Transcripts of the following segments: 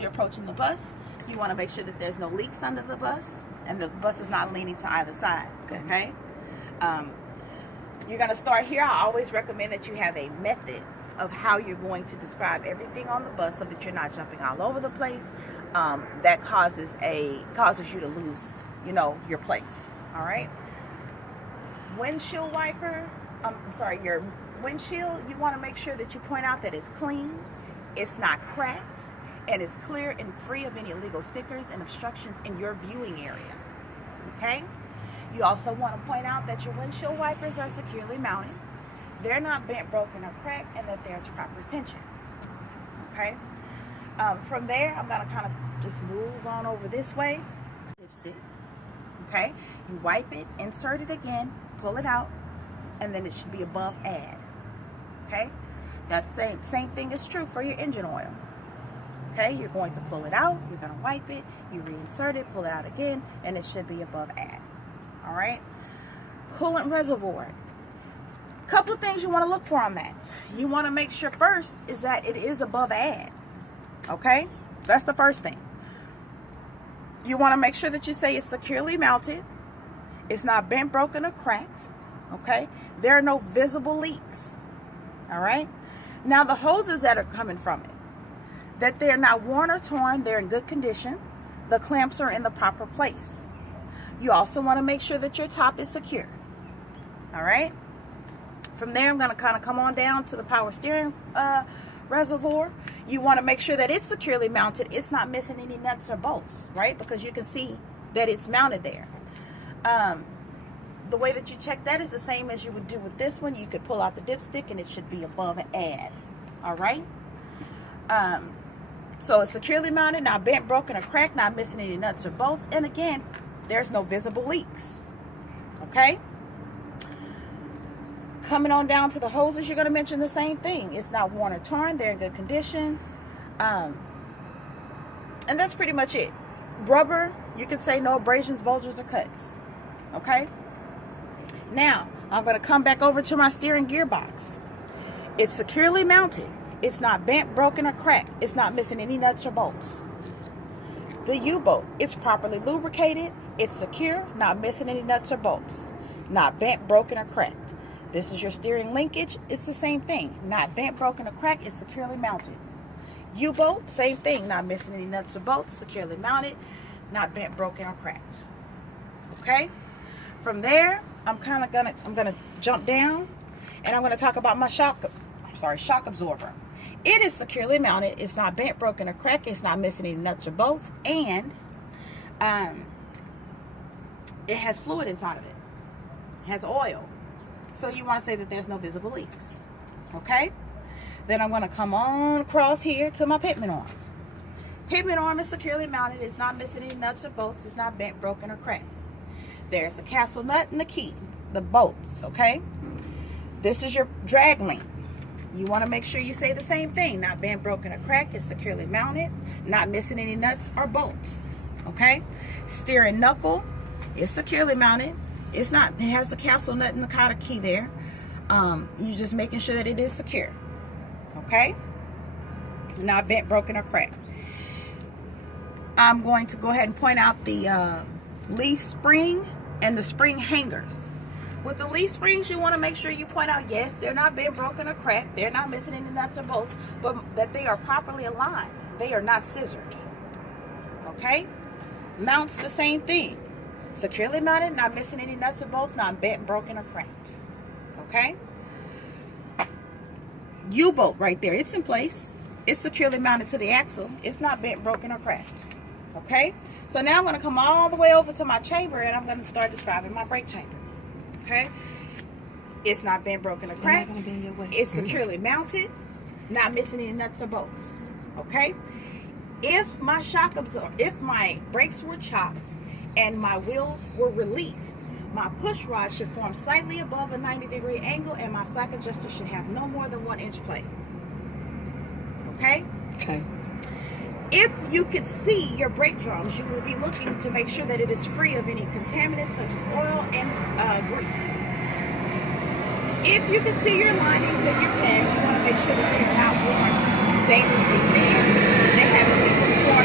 you're approaching the bus, you want to make sure that there's no leaks under the bus and the bus is not leaning to either side. Okay? You're going to start here. I always recommend that you have a method of how you're going to describe everything on the bus so that you're not jumping all over the place. That causes you to lose, your place. All right? Windshield wiper, your windshield, you want to make sure that you point out that it's clean, it's not cracked, and it's clear and free of any illegal stickers and obstructions in your viewing area. Okay? You also want to point out that your windshield wipers are securely mounted, they're not bent, broken, or cracked, and that there's proper tension. Okay? From there, I'm going to kind of just move on over this way. Dipstick. Okay? You wipe it, insert it again, pull it out, and then it should be above add. Okay? That same thing is true for your engine oil. Okay? You're going to pull it out, you're going to wipe it, you reinsert it, pull it out again, and it should be above add. All right? Coolant reservoir. Couple of things you want to look for on that. You want to make sure first is that it is above add. Okay? That's the first thing. You want to make sure that you say it's securely mounted. It's not bent, broken, or cracked. Okay? There are no visible leaks. All right? Now the hoses that are coming from it, that they're not worn or torn, they're in good condition. The clamps are in the proper place. You also want to make sure that your top is secure. All right? From there, I'm going to kind of come on down to the power steering reservoir. You want to make sure that it's securely mounted. It's not missing any nuts or bolts, right? Because you can see that it's mounted there. The way that you check that is the same as you would do with this one. You could pull out the dipstick and it should be above add. All right? So it's securely mounted, not bent, broken, or cracked, not missing any nuts or bolts. And again, there's no visible leaks. Okay? Coming on down to the hoses, you're going to mention the same thing. It's not worn or torn. They're in good condition. And that's pretty much it. Rubber, you can say no abrasions, bulges, or cuts. Okay? Now, I'm going to come back over to my steering gearbox. It's securely mounted. It's not bent, broken, or cracked. It's not missing any nuts or bolts. The U-bolt, it's properly lubricated. It's secure, not missing any nuts or bolts. Not bent, broken, or cracked. This is your steering linkage. It's the same thing. Not bent, broken, or cracked. It's securely mounted. U-bolt, same thing. Not missing any nuts or bolts. Securely mounted. Not bent, broken, or cracked. Okay? From there, I'm gonna jump down, and I'm gonna talk about my shock absorber. It is securely mounted. It's not bent, broken, or cracked. It's not missing any nuts or bolts, and it has fluid inside of it. It has oil. So you want to say that there's no visible leaks. Okay? Then I'm going to come on across here to my pitman arm. Pitman arm is securely mounted. It's not missing any nuts or bolts. It's not bent, broken, or cracked. There's the castle nut and the key, the bolts. Okay? This is your drag link. You want to make sure you say the same thing. Not bent, broken, or cracked. It's securely mounted. Not missing any nuts or bolts. Okay? Steering knuckle is securely mounted. It has the castle nut and the cotter key there. You're just making sure that it is secure. Okay? Not bent, broken, or cracked. I'm going to go ahead and point out the leaf spring and the spring hangers. With the leaf springs, you want to make sure you point out, yes, they're not bent, broken, or cracked. They're not missing any nuts or bolts, but that they are properly aligned. They are not scissored. Okay? Mounts, the same thing. Securely mounted, not missing any nuts or bolts, not bent, broken, or cracked. Okay? U-bolt right there. It's in place. It's securely mounted to the axle. It's not bent, broken, or cracked. Okay? So now I'm going to come all the way over to my chamber and I'm going to start describing my brake chamber. Okay? It's not bent, broken, or cracked. It's securely mounted, not missing any nuts or bolts. Okay? If my brakes were chopped and my wheels were released, my push rod should form slightly above a 90-degree angle and my slack adjuster should have no more than 1 inch play. Okay? Okay. If you could see your brake drums, you will be looking to make sure that it is free of any contaminants such as oil and grease. If you can see your linings and your pads, you want to make sure that they're not worn dangerously thin. They have at least a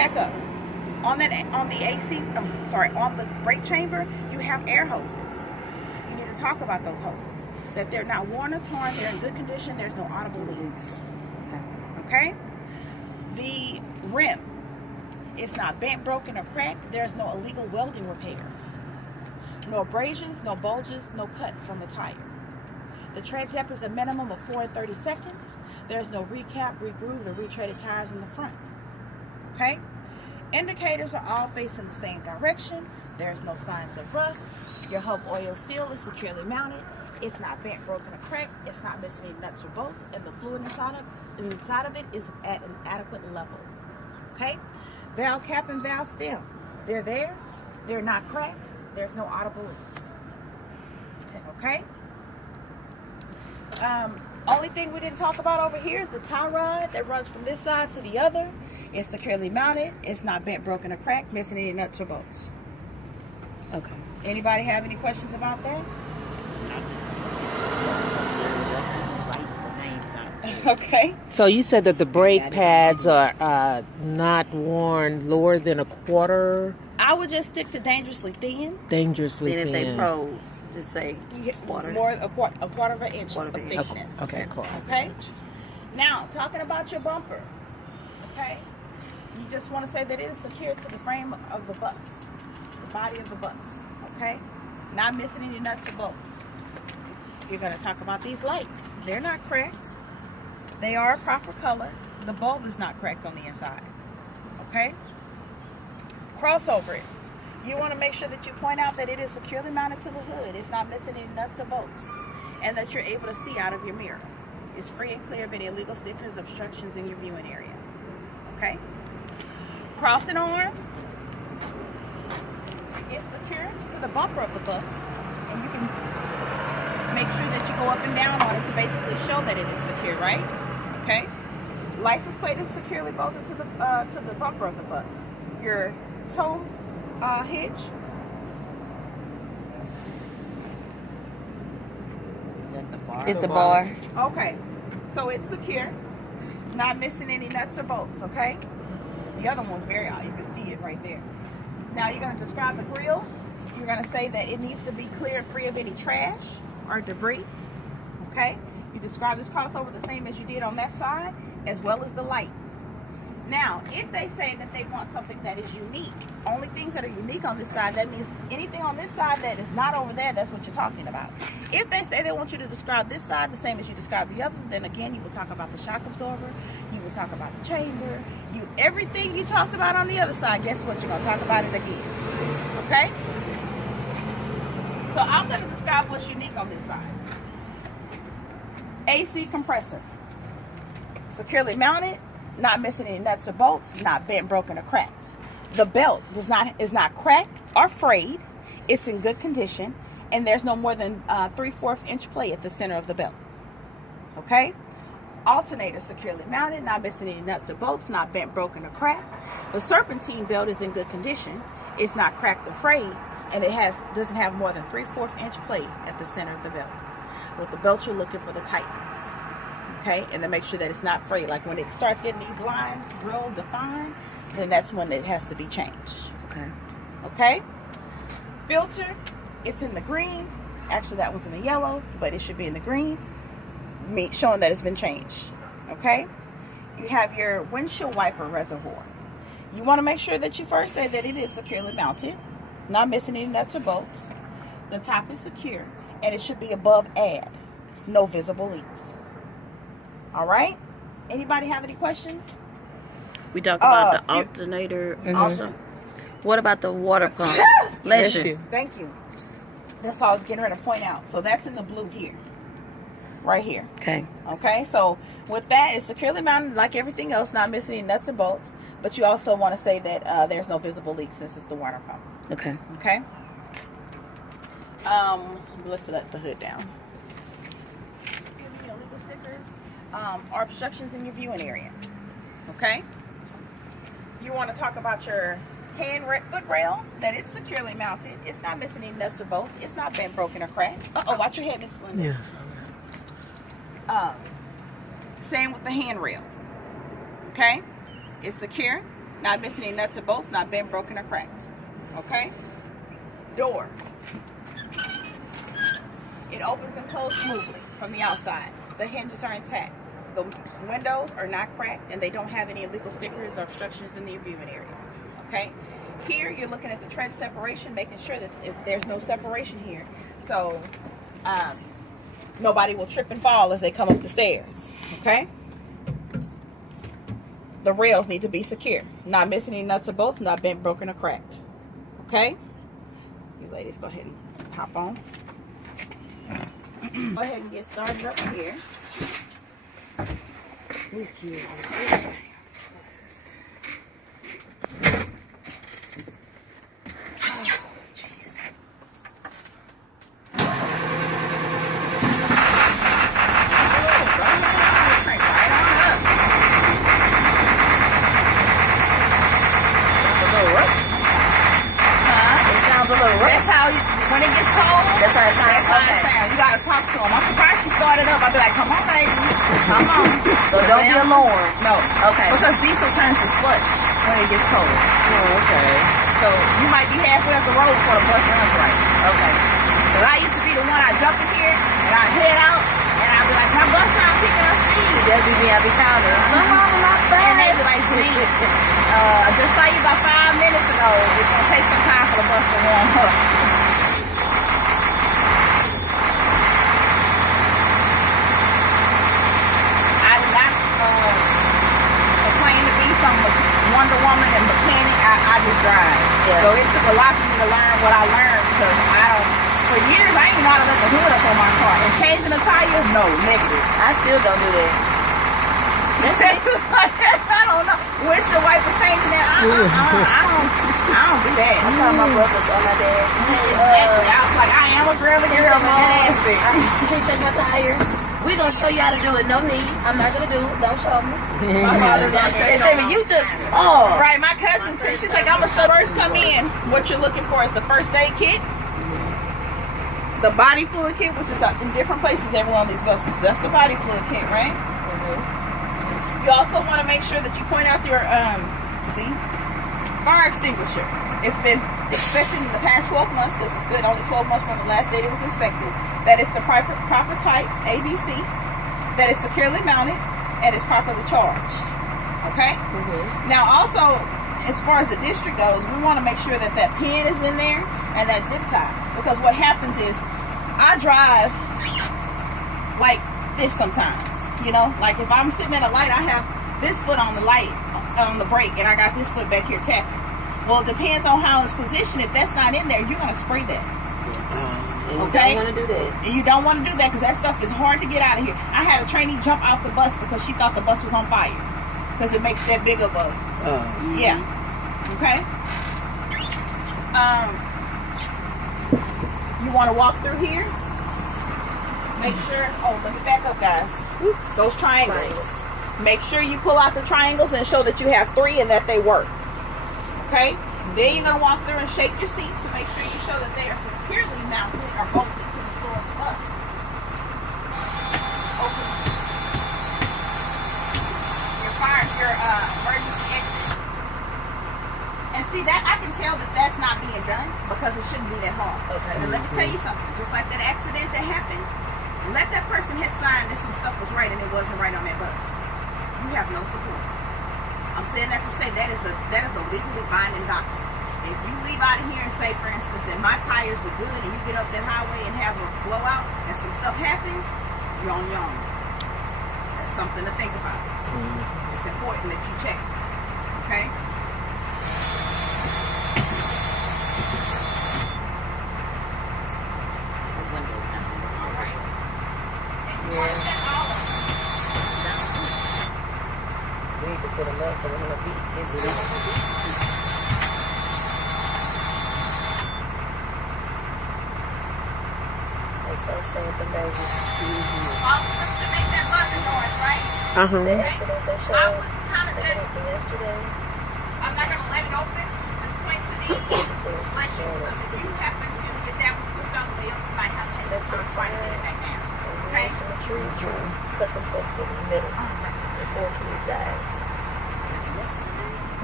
back up. On the AC, on the brake chamber, you have air hoses. You need to talk about those hoses. That they're not worn or torn, they're in good condition, there's no audible leaks. Okay? The rim, it's not bent, broken, or cracked. There's no illegal welding repairs. No abrasions, no bulges, no cuts on the tire. The tread depth is a minimum of 4 and 30 seconds. There's no recap, regrooved, or retreaded tires in the front. Okay? Indicators are all facing the same direction. There's no signs of rust. Your hub oil seal is securely mounted. It's not bent, broken, or cracked. It's not missing any nuts or bolts. And the fluid inside of it is at an adequate level. Okay? Valve cap and valve stem. They're there. They're not cracked. There's no audible leaks. Okay? Only thing we didn't talk about over here is the tie rod that runs from this side to the other. It's securely mounted. It's not bent, broken, or cracked, missing any nuts or bolts. Okay. Anybody have any questions about that? Okay. So you said that the brake pads are not worn lower than a quarter? I would just stick to dangerously thin. Dangerously thin. Then if they probe, just say quarter. More a quarter of an inch of thickness. Okay, cool. Okay. Now, talking about your bumper. Okay. You just want to say that it is secured to the frame of the bus, the body of the bus. Okay. Not missing any nuts or bolts. You're going to talk about these lights. They're not cracked. They are a proper color. The bulb is not cracked on the inside. Okay? Crossover it. You want to make sure that you point out that it is securely mounted to the hood. It's not missing any nuts or bolts. And that you're able to see out of your mirror. It's free and clear of any illegal stickers, obstructions in your viewing area. Okay? Crossing arm. It's secure to the bumper of the bus. And you can make sure that you go up and down on it to basically show that it is secure, right? Okay. License plate is securely bolted to the bumper of the bus. Your tow hitch. Is the bar. Okay. So it's secure. Not missing any nuts or bolts, okay? The other one's very odd. You can see it right there. Now you're going to describe the grill. You're going to say that it needs to be clear and free of any trash or debris. Okay? You describe this crossover the same as you did on that side, as well as the light. Now, if they say that they want something that is unique, only things that are unique on this side, that means anything on this side that is not over there, that's what you're talking about. If they say they want you to describe this side the same as you describe the other, then again, you will talk about the shock absorber, you will talk about the chamber, everything you talked about on the other side, guess what? You're going to talk about it again. Okay? So I'm going to describe what's unique on this side. AC compressor. Securely mounted, not missing any nuts or bolts, not bent, broken, or cracked. The belt is not cracked or frayed. It's in good condition, and there's no more than 3/4 inch play at the center of the belt. Okay? Alternator securely mounted, not missing any nuts or bolts, not bent, broken, or cracked. The serpentine belt is in good condition. It's not cracked or frayed, and it doesn't have more than 3/4 inch play at the center of the belt. With the belt, you're looking for the tightness. Okay, and to make sure that it's not frayed. Like when it starts getting these lines real defined, then that's when it has to be changed. Okay. Filter, it's in the green. Actually, that was in the yellow, but it should be in the green, showing that it's been changed. Okay. You have your windshield wiper reservoir. You want to make sure that you first say that it is securely mounted, not missing any nuts or bolts. The top is secure, and it should be above add. No visible leaks. All right. Anybody have any questions? We talked about the alternator also. What about the water pump? Bless you. Thank you. That's all I was getting ready to point out. So that's in the blue here. Right here. Okay. Okay. So with that, it's securely mounted like everything else, not missing any nuts and bolts. But you also want to say that there's no visible leaks since it's the water pump. Okay. Okay. Let's let the hood down. Illegal stickers or obstructions in your viewing area. Okay. You want to talk about your foot rail, that it's securely mounted. It's not missing any nuts or bolts. It's not bent, broken, or cracked. Watch your head, Miss Linda. Yeah. Same with the handrail. Okay? It's secure, Not missing any nuts or bolts, not bent, broken, or cracked. Okay? Door. It opens and closes smoothly from the outside. The hinges are intact. The windows are not cracked, and they don't have any illegal stickers or obstructions in the viewing area. Okay? Here, you're looking at the tread separation, making sure that if there's no separation here, so nobody will trip and fall as they come up the stairs. Okay? The rails need to be secure. Not missing any nuts or bolts, not bent, broken, or cracked. Okay? You ladies go ahead and hop on. Go ahead and get started up here. These kids. That's how when it gets cold. That's how it sounds. That's how it sounds. You gotta talk to them. I'm surprised she started up. I'll be like, come on, baby, come on. So don't be alarmed. No. Okay. Because diesel turns to slush when it gets cold. Oh, okay. So you might be halfway up the road before the bus runs right. Okay. Because I used to be the one I jump in here and I head out and I'd be like, my bus not picking up speed. That'd be me. I'd be counting. And they'd be like, just saw you about 5 minutes ago. It's gonna take some time for the bus to warm up. I did not claim to be some Wonder Woman and mechanic. I just drive. Yeah. So it took a lot for me to learn what I learned because for years I ain't know how to let the hood up on my car. And changing the tires, no, negative. I still don't do that. I don't know. Windshield wiper changing that. I don't do that. I'm talking my brothers on my dad. Exactly. I was like, I am a girl in here on that aspect. Can you check my tires? We gonna show you how to do it. No need. I'm not gonna do it. Don't show me. My father's like, You just right. My cousin said, she's like, I'm gonna show first come in. What you're looking for is the first aid kit, the body fluid kit, which is in different places every one of these buses. That's the body fluid kit, right? You also want to make sure that you point out your fire extinguisher. It's been inspected in the past 12 months because it's been only 12 months from the last date it was inspected. That it's the proper type, ABC, that it's securely mounted, and it's properly charged. Okay? Now also, as far as the district goes, we want to make sure that that pin is in there and that zip tie. Because what happens is, I drive like this sometimes. You know, like if I'm sitting at a light, I have this foot on the light, on the brake, and I got this foot back here tapping. Well, it depends on how it's positioned. If that's not in there, you're going to spray that. Okay? You don't want to do that. And you don't want to do that because that stuff is hard to get out of here. I had a trainee jump off the bus because she thought the bus was on fire. Because it makes that big of a... Yeah. Okay? You want to walk through here? Make sure... Oh, let me back up, guys. Oops. Those triangles. Make sure you pull out the triangles and show that you have 3 and that they work. Okay? Then you're going to walk through and shake your seats to make sure you show that they are securely mounted or bolted to the floor of the bus. Open your emergency exit. And see, that I can tell that that's not being done because it shouldn't be that hard. Okay. And let me tell you something. Just like that accident that happened, let that person hit sign that some stuff was right and it wasn't right on that bus. You have no support. I'm saying that to say that is a legally binding document. If you leave out of here and say, for instance, that my tires were good and you get up that highway and have a blowout and some stuff happens, you're on your own. That's something to think about. It's important that you check. Okay? We need to put them up so they're going to beat this. That's so sad, the baby. To make that buzzing noise, right? The accident that showed. I would kind of just, Yesterday. I'm not going to let it open. Just point to me. Bless you. Because if you happen to get that one pushed all the way up, you might have to try to get it back down. Okay? The tree cut the stuff in the middle before Keys died.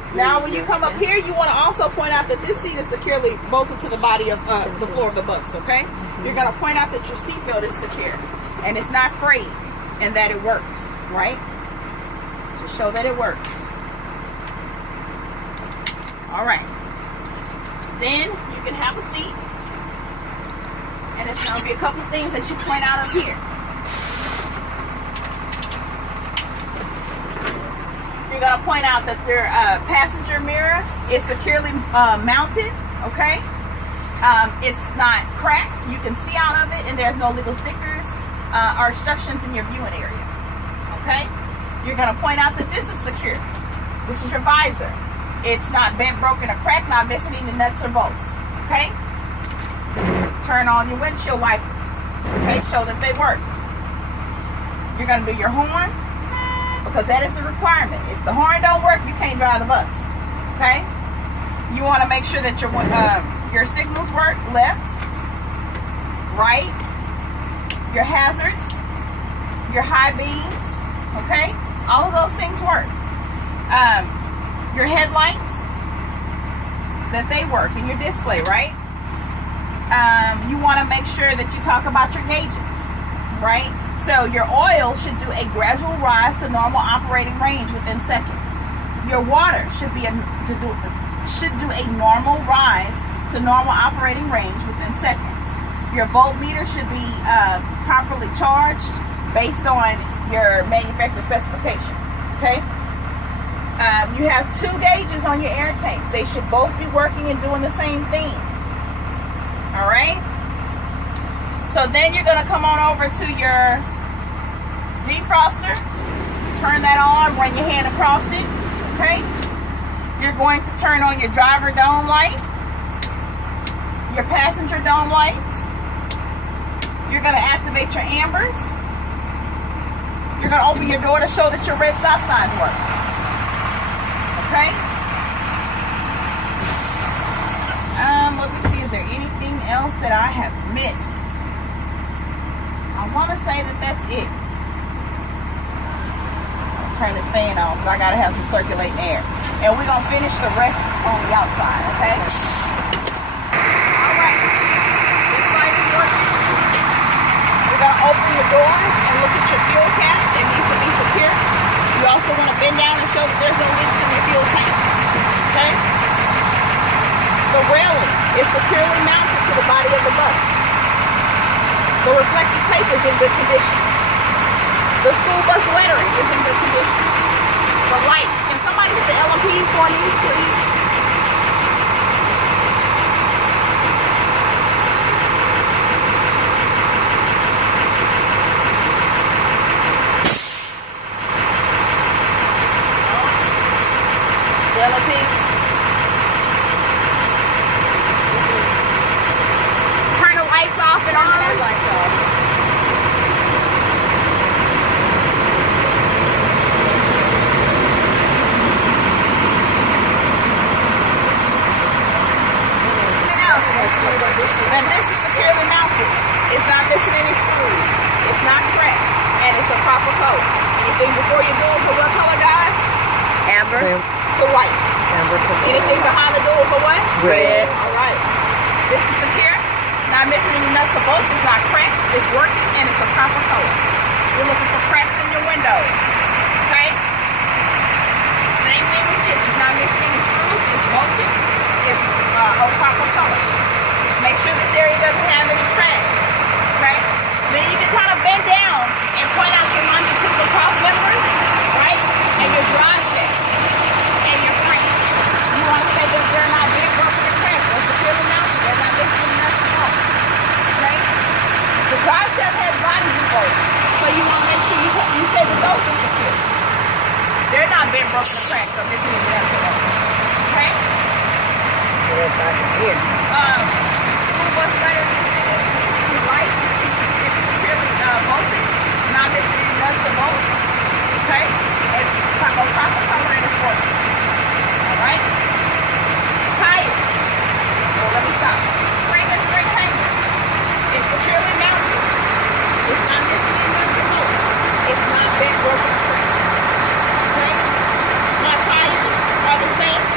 Now, when you come up here, you want to also point out that this seat is securely bolted to the body of the floor of the bus, okay? You're going to point out that your seatbelt is secure and it's not frayed and that it works, right? Just show that it works. All right. Then you can have a seat. And it's going to be a couple things that you point out up here. You're going to point out that their passenger mirror is securely mounted, okay? It's not cracked. You can see out of it, and there's no legal stickers or instructions in your viewing area, okay? You're going to point out that this is secure. This is your visor. It's not bent, broken, or cracked, not missing any nuts or bolts, okay? Turn on your windshield wipers, okay? Show that they work. You're going to do your horn, because that is a requirement. If the horn don't work, you can't drive the bus, okay? You want to make sure that your signals work, left, right, your hazards, your high beams, okay? All of those things work. Your headlights, that they work in your display, right? You want to make sure that you talk about your gauges, right? So your oil should do a gradual rise to normal operating range within seconds. Your water should do a normal rise to normal operating range within seconds. Your voltmeter should be properly charged based on your manufacturer specification. Okay. You have 2 gauges on your air tanks. They should both be working and doing the same thing. All right. So then you're going to come on over to your defroster, turn that on, run your hand across it, okay? You're going to turn on your driver dome light, your passenger dome lights. You're going to activate your ambers. You're going to open your door to show that your red stop signs work, okay? Let's see, is there anything else that I have missed? I want to say that that's it. Turn this fan on because I gotta have some circulating air. And we're gonna finish the rest on the outside, okay? Alright. This light is working. We're gonna open your door and look at your fuel cap. It needs to be secure. You also want to bend down and show that there's no leaks in your fuel tank. Okay? The railing is securely mounted to the body of the bus. The reflective tape is in good condition. The school bus lettering is in good condition. The lights. Can somebody get the LMPs for me, please? The LMPs. Turn the lights off and on. Turn the lights off. And this is securely mounted. It's not missing any screws. It's not cracked. And it's a proper color. Anything before your doors are what color, guys? Amber. To white. Amber to Anything behind the doors are what? Red. Alright. This is secure. Not missing any nuts or bolts. It's not cracked. It's working and it's a proper color. You're looking for cracks in your windows. Okay? Same thing with this. It's not missing any screws. It's bolted. It's a proper color. Make sure this area doesn't have any trash. Okay? Then you can kind of bend down and point out your longitudinal cross members, right? And your drive shaft and your frame. You want to say that they're not big, broken, or cracked. They're securely mounted. They're not missing any nuts or bolts. Okay? The drive shaft has body reverse. So you want to make sure you say that those are secure. They're not big, broken, or cracked. They're missing any nuts or bolts. Okay? Yes, I can hear. Bus letter is right. It's securely bolted, not missing any nuts or bolts. Okay? It's proper color and it's working. Alright? Tires. Well, let me stop. Spring and spring hanger. It's securely mounted. It's not missing any nuts or bolts. It's not bent, broken, or cracked. Okay? My tires are the same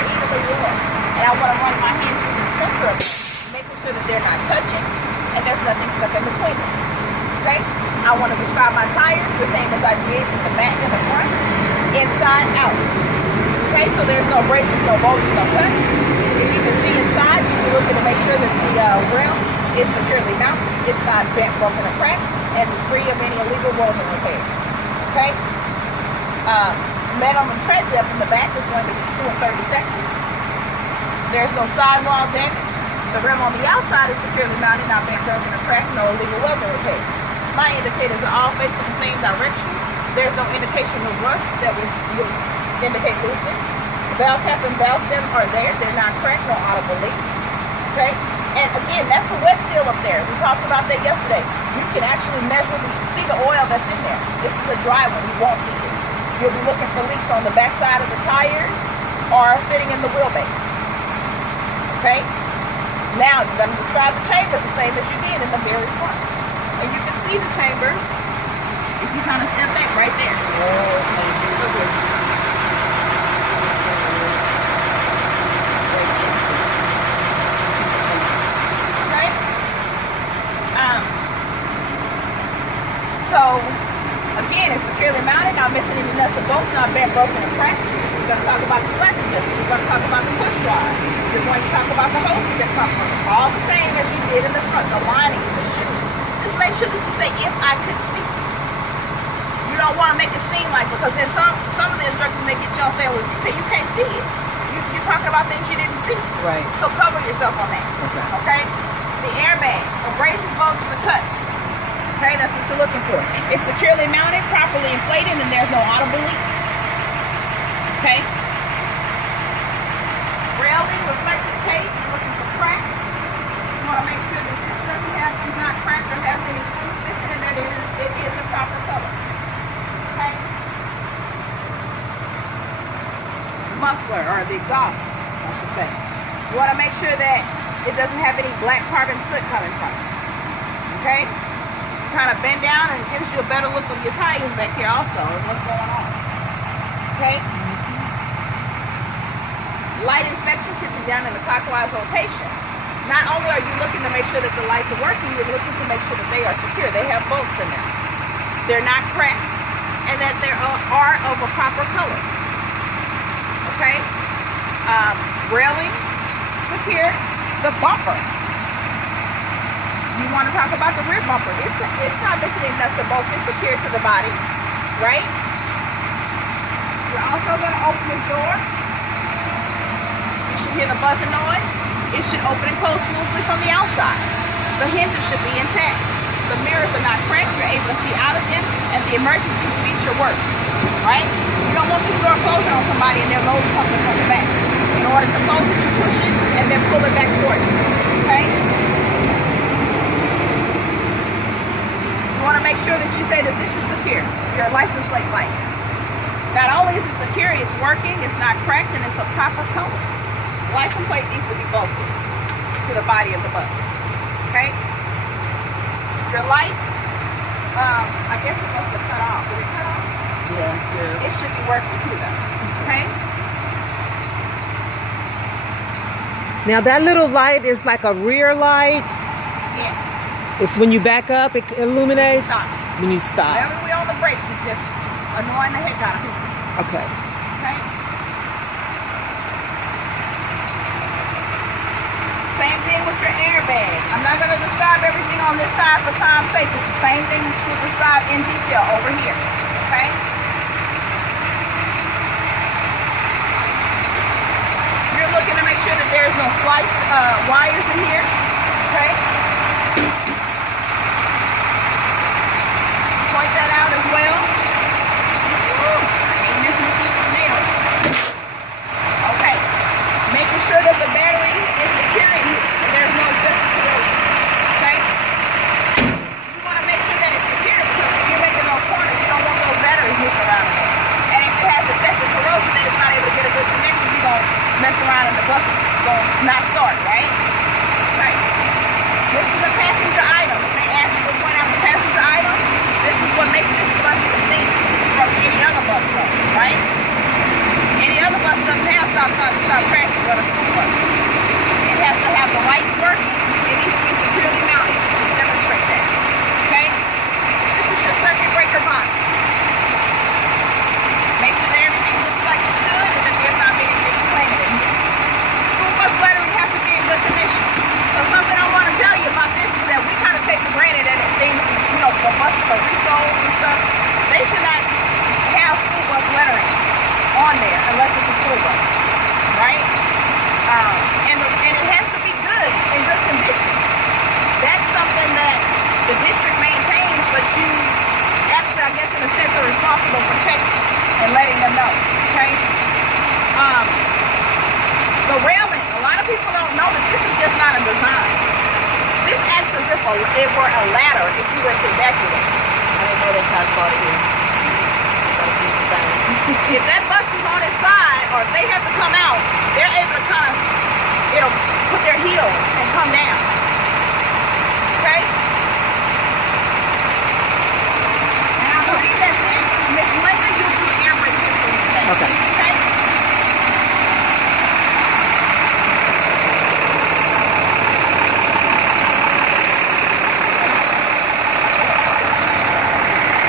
they're evenly warm. And I want to run my hands through the center of them, making sure that they're not touching and there's nothing stuck in between them. Okay? I want to describe my tires the same as I did in the back and the front, inside out. Okay, so there's no breakage, no bulges, no cuts. If you can see inside, you can look at to make sure that the rim is securely mounted, it's not bent, broken, or cracked, and it's free of any illegal rolls and repairs. Okay? Minimum tread depth in the back is going to be 2 and 30 seconds. There's no sidewall damage. The rim on the outside is securely mounted, not bent, broken, or cracked, no illegal welds or repairs. My indicators are all facing the same direction. There's no indication of rust that would indicate looseness. The valve cap and valve stem are there. They're not cracked, no audible leaks. Okay? And again, that's a wet seal up there. We talked about that yesterday. You can actually see the oil that's in there. This is a dry one. You won't see it. You'll be looking for leaks on the back side of the tires or sitting in the wheelbase. Okay? Now, you're going to describe the chamber the same as you did in the very front. And you can see the chamber if you kind of step back right there. Okay? So, again, it's securely mounted, not missing any nuts or bolts, not bent, broken, or cracked. We're going to talk about the slack adjuster. We're going to talk about the push rod. We're going to talk about the hoses that come from it. All the same as you did in the front, the linings, the shoes. Just make sure that you say, if I could see. You don't want to make it seem like, because then some of the instructors may get you on saying, well, you can't see it. You're talking about things you didn't see. Right. So cover yourself on that. Okay. Okay? The airbag, abrasions, bulges, and cuts. Okay, that's what you're looking for. It's securely mounted, properly inflated, and there's no audible leaks. Okay? Railing, reflective tape, you're looking for cracks. You want to make sure that this is not cracked or has any screws missing, and that it is the proper color. Okay? Muffler, or the exhaust, I should say. You want to make sure that it doesn't have any black carbon soot coming from it. Okay? Kind of bend down and it gives you a better look of your tires back here also and what's going on. Okay? Light inspection should be done in a clockwise rotation. Not only are you looking to make sure that the lights are working, you're looking to make sure that they are secure. They have bolts in them. They're not cracked, and that they are of a proper color. Okay? Railing, secure. The bumper. You want to talk about the rear bumper. It's not missing any nuts or bolts. It's secure to the body, right? You're also going to open this door. You should hear the buzzing noise. It should open and close smoothly from the outside. The hinges should be intact. The mirrors are not cracked. You're able to see out of them, and the emergency feature works, right? You don't want the door closing on somebody and their load coming from the back. In order to close it, you push it and then pull it back toward you, okay? You want to make sure that you say that this is secure. Your license plate light. Not only is it secure, it's working, it's not cracked, and it's a proper color. The license plate needs to be bolted to the body of the bus. Okay? Your light, I guess it must have cut off. Did it cut off? Yeah. It should be working too though. Okay? Now that little light is like a rear light. Yes. It's when you back up, it illuminates. Stop. When you stop. Whenever we on the brakes, it's just annoying the heck out of people. Okay. Okay? Same thing with your airbag. I'm not going to describe everything on this side for time's sake. It's the same thing that you describe in detail over here. Okay? You're looking to make sure that there's no spliced wires in here. Okay? Point that out as well. Ain't missing a piece of nail. Okay. Making sure that the battery is secure in here and there's no excessive corrosion. Okay? You want to make sure that it's secure because if you're making those corners, you don't want those batteries moving around in there. And if it has excessive corrosion and it's not able to get a good connection, you're going to mess around and the bus is going to not start, right? Right. This is a passenger item. If they ask you to point out the passenger item, this is what makes this bus distinct from any other bus, right? Any other bus doesn't have stop, start, stop, people don't know that this is just not a design. This acts as if it were a ladder if you were to evacuate. I didn't know that's how it's started here. If that bus is on its side, or if they have to come out, they're able to kind of, put their heel and come down.